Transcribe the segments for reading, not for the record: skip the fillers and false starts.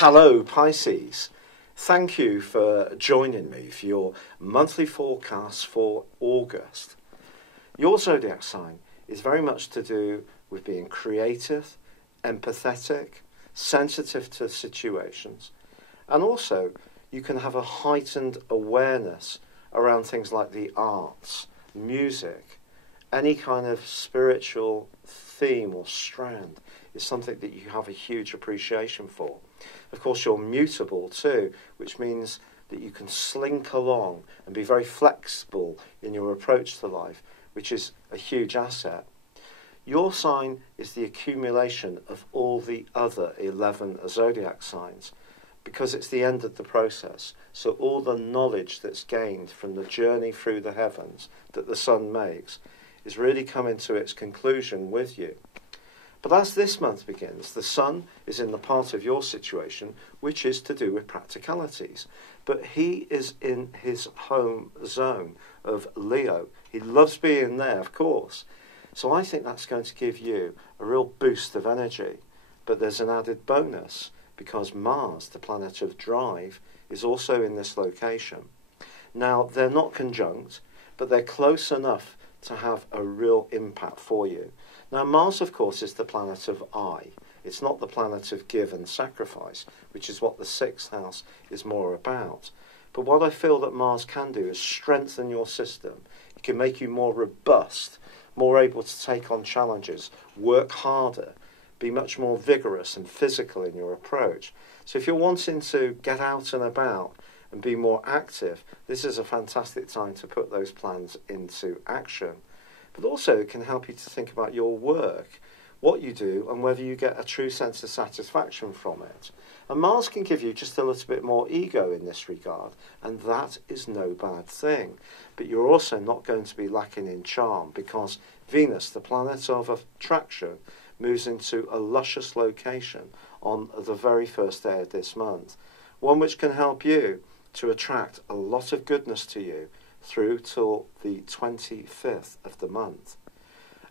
Hello Pisces, thank you for joining me for your monthly forecast for August. Your zodiac sign is very much to do with being creative, empathetic, sensitive to situations, and also you can have a heightened awareness around things like the arts, music, any kind of spiritual theme or strand is something that you have a huge appreciation for. Of course, you're mutable too, which means that you can slink along and be very flexible in your approach to life, which is a huge asset. Your sign is the accumulation of all the other 11 zodiac signs, because it's the end of the process. So all the knowledge that's gained from the journey through the heavens that the sun makes is really coming to its conclusion with you. But as this month begins, the sun is in the part of your situation which is to do with practicalities. But he is in his home zone of Leo. He loves being there, of course. So I think that's going to give you a real boost of energy. But there's an added bonus, because Mars, the planet of drive, is also in this location. Now, they're not conjunct, but they're close enough to have a real impact for you. Now, Mars, of course, is the planet of I. It's not the planet of give and sacrifice, which is what the sixth house is more about. But what I feel that Mars can do is strengthen your system. It can make you more robust, more able to take on challenges, work harder, be much more vigorous and physical in your approach. So if you're wanting to get out and about and be more active, this is a fantastic time to put those plans into action. But also it can help you to think about your work, what you do, and whether you get a true sense of satisfaction from it. And Mars can give you just a little bit more ego in this regard, and that is no bad thing. But you're also not going to be lacking in charm, because Venus, the planet of attraction, moves into a luscious location on the very first day of this month, one which can help you to attract a lot of goodness to you through till the 25th of the month.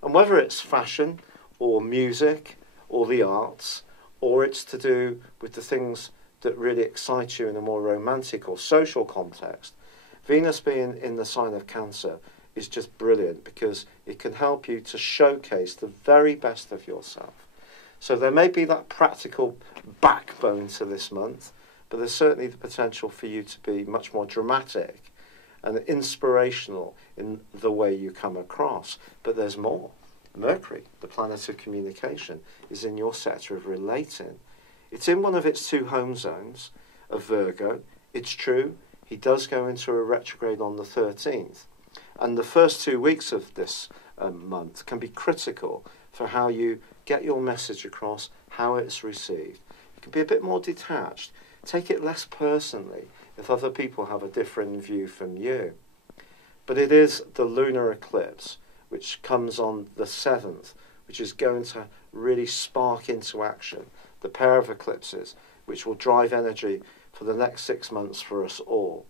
And whether it's fashion or music or the arts, or it's to do with the things that really excite you in a more romantic or social context, Venus being in the sign of Cancer is just brilliant, because it can help you to showcase the very best of yourself. So there may be that practical backbone to this month, but there's certainly the potential for you to be much more dramatic and inspirational in the way you come across. But there's more. Mercury, the planet of communication, is in your sector of relating. It's in one of its two home zones of Virgo. It's true, he does go into a retrograde on the 13th. And the first 2 weeks of this month can be critical for how you get your message across, how it's received. You can be a bit more detached. Take it less personally if other people have a different view from you. But it is the lunar eclipse, which comes on the 7th, which is going to really spark into action the pair of eclipses, which will drive energy for the next 6 months for us all.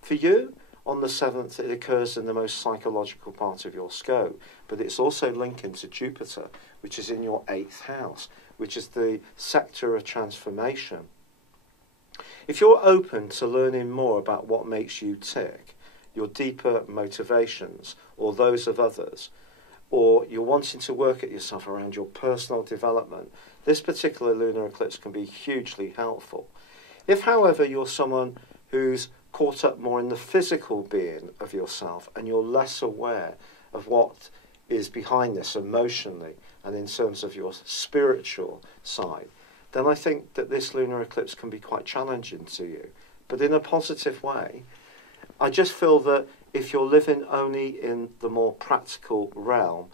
For you, on the 7th, it occurs in the most psychological part of your scope, but it's also linking to Jupiter, which is in your 8th house, which is the sector of transformation. If you're open to learning more about what makes you tick, your deeper motivations or those of others, or you're wanting to work at yourself around your personal development, this particular lunar eclipse can be hugely helpful. If, however, you're someone who's caught up more in the physical being of yourself and you're less aware of what is behind this emotionally and in terms of your spiritual side, then I think that this lunar eclipse can be quite challenging to you, but in a positive way. I just feel that if you're living only in the more practical realm,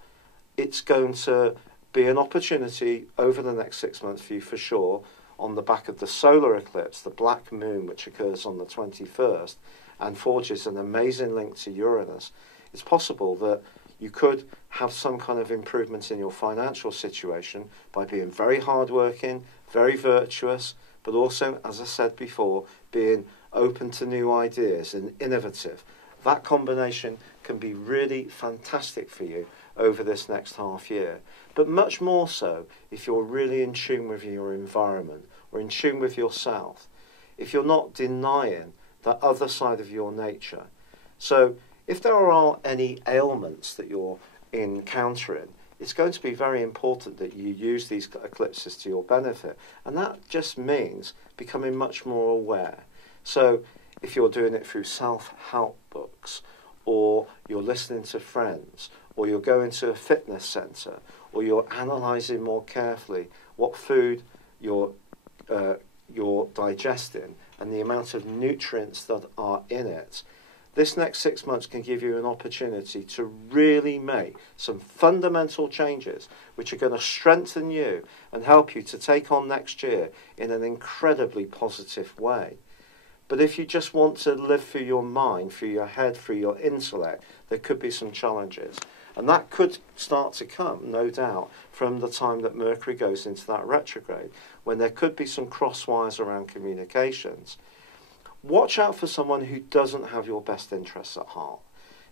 it's going to be an opportunity over the next 6 months for you for sure, on the back of the solar eclipse, the black moon, which occurs on the 21st and forges an amazing link to Uranus. It's possible that you could have some kind of improvement in your financial situation by being very hardworking, very virtuous, but also, as I said before, being open to new ideas and innovative. That combination can be really fantastic for you over this next half year, but much more so if you're really in tune with your environment, or in tune with yourself, if you're not denying that other side of your nature. So if there are any ailments that you're encountering, it's going to be very important that you use these eclipses to your benefit. And that just means becoming much more aware. So if you're doing it through self-help books, or you're listening to friends, or you're going to a fitness centre, or you're analysing more carefully what food you're digesting and the amount of nutrients that are in it, this next 6 months can give you an opportunity to really make some fundamental changes which are going to strengthen you and help you to take on next year in an incredibly positive way. But if you just want to live through your mind, through your head, through your intellect, there could be some challenges. And that could start to come, no doubt, from the time that Mercury goes into that retrograde, when there could be some crosswires around communications. Watch out for someone who doesn't have your best interests at heart.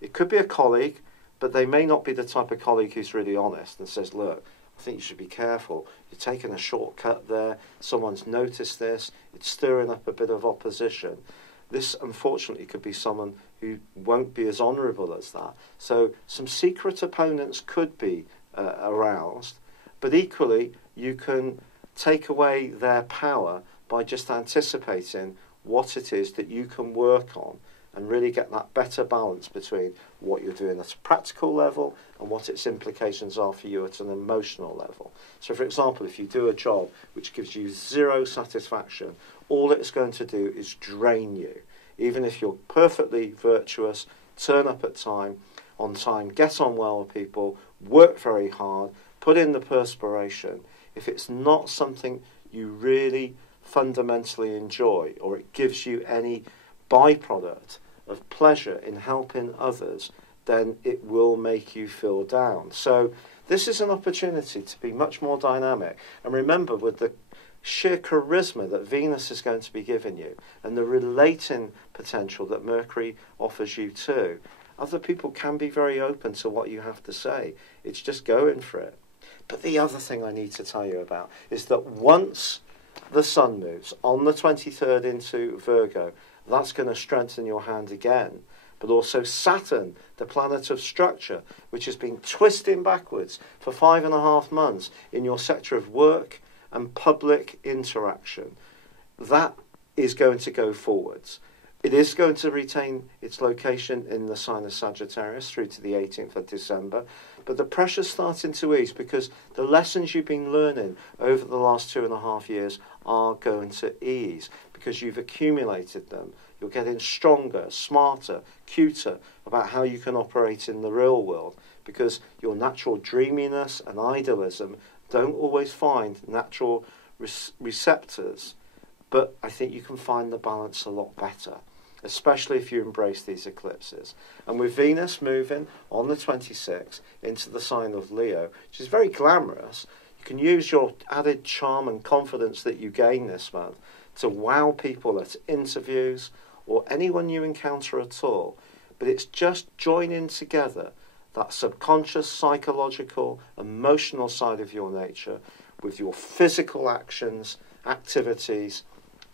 It could be a colleague, but they may not be the type of colleague who's really honest and says, look, I think you should be careful. You're taking a shortcut there. Someone's noticed this. It's stirring up a bit of opposition. This, unfortunately, could be someone who won't be as honourable as that. So some secret opponents could be aroused, but equally you can take away their power by just anticipating what it is that you can work on and really get that better balance between what you're doing at a practical level and what its implications are for you at an emotional level. So, for example, if you do a job which gives you zero satisfaction, all it's going to do is drain you. Even if you're perfectly virtuous, turn up on time, get on well with people, work very hard, put in the perspiration, if it's not something you really fundamentally enjoy, or it gives you any byproduct of pleasure in helping others, then it will make you feel down. So this is an opportunity to be much more dynamic. And remember, with the sheer charisma that Venus is going to be giving you and the relating potential that Mercury offers you too, other people can be very open to what you have to say. It's just going for it. But the other thing I need to tell you about is that once the Sun moves on the 23rd into Virgo, that's going to strengthen your hand again. But also Saturn, the planet of structure, which has been twisting backwards for 5.5 months in your sector of work and public interaction, that is going to go forwards. It is going to retain its location in the sign of Sagittarius through to the 18th of December, but the pressure's starting to ease because the lessons you've been learning over the last 2.5 years are going to ease because you've accumulated them. You're getting stronger, smarter, cuter about how you can operate in the real world because your natural dreaminess and idealism don't always find natural receptors, but I think you can find the balance a lot better, especially if you embrace these eclipses. And with Venus moving on the 26th into the sign of Leo, which is very glamorous, you can use your added charm and confidence that you gain this month to wow people at interviews or anyone you encounter at all. But it's just joining together that subconscious, psychological, emotional side of your nature with your physical actions, activities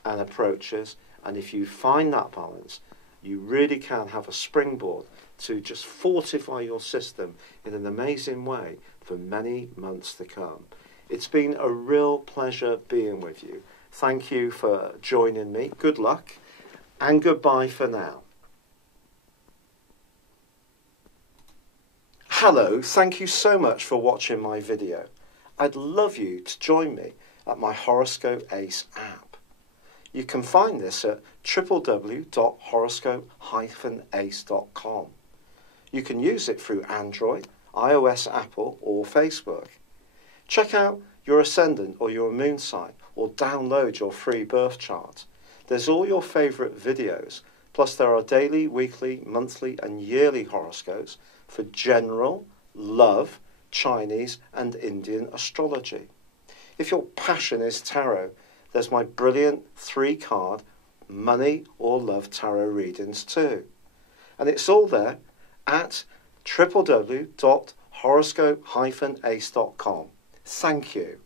and approaches. And if you find that balance, you really can have a springboard to just fortify your system in an amazing way for many months to come. It's been a real pleasure being with you. Thank you for joining me. Good luck and goodbye for now. Hello, thank you so much for watching my video. I'd love you to join me at my Horoscope Ace app. You can find this at www.horoscope-ace.com. You can use it through Android, iOS, Apple or Facebook. Check out your ascendant or your moon sign or download your free birth chart. There's all your favourite videos, plus there are daily, weekly, monthly and yearly horoscopes for general, love, Chinese and Indian astrology. If your passion is tarot, there's my brilliant 3-card money or love tarot readings too. And it's all there at www.horoscope-ace.com. Thank you.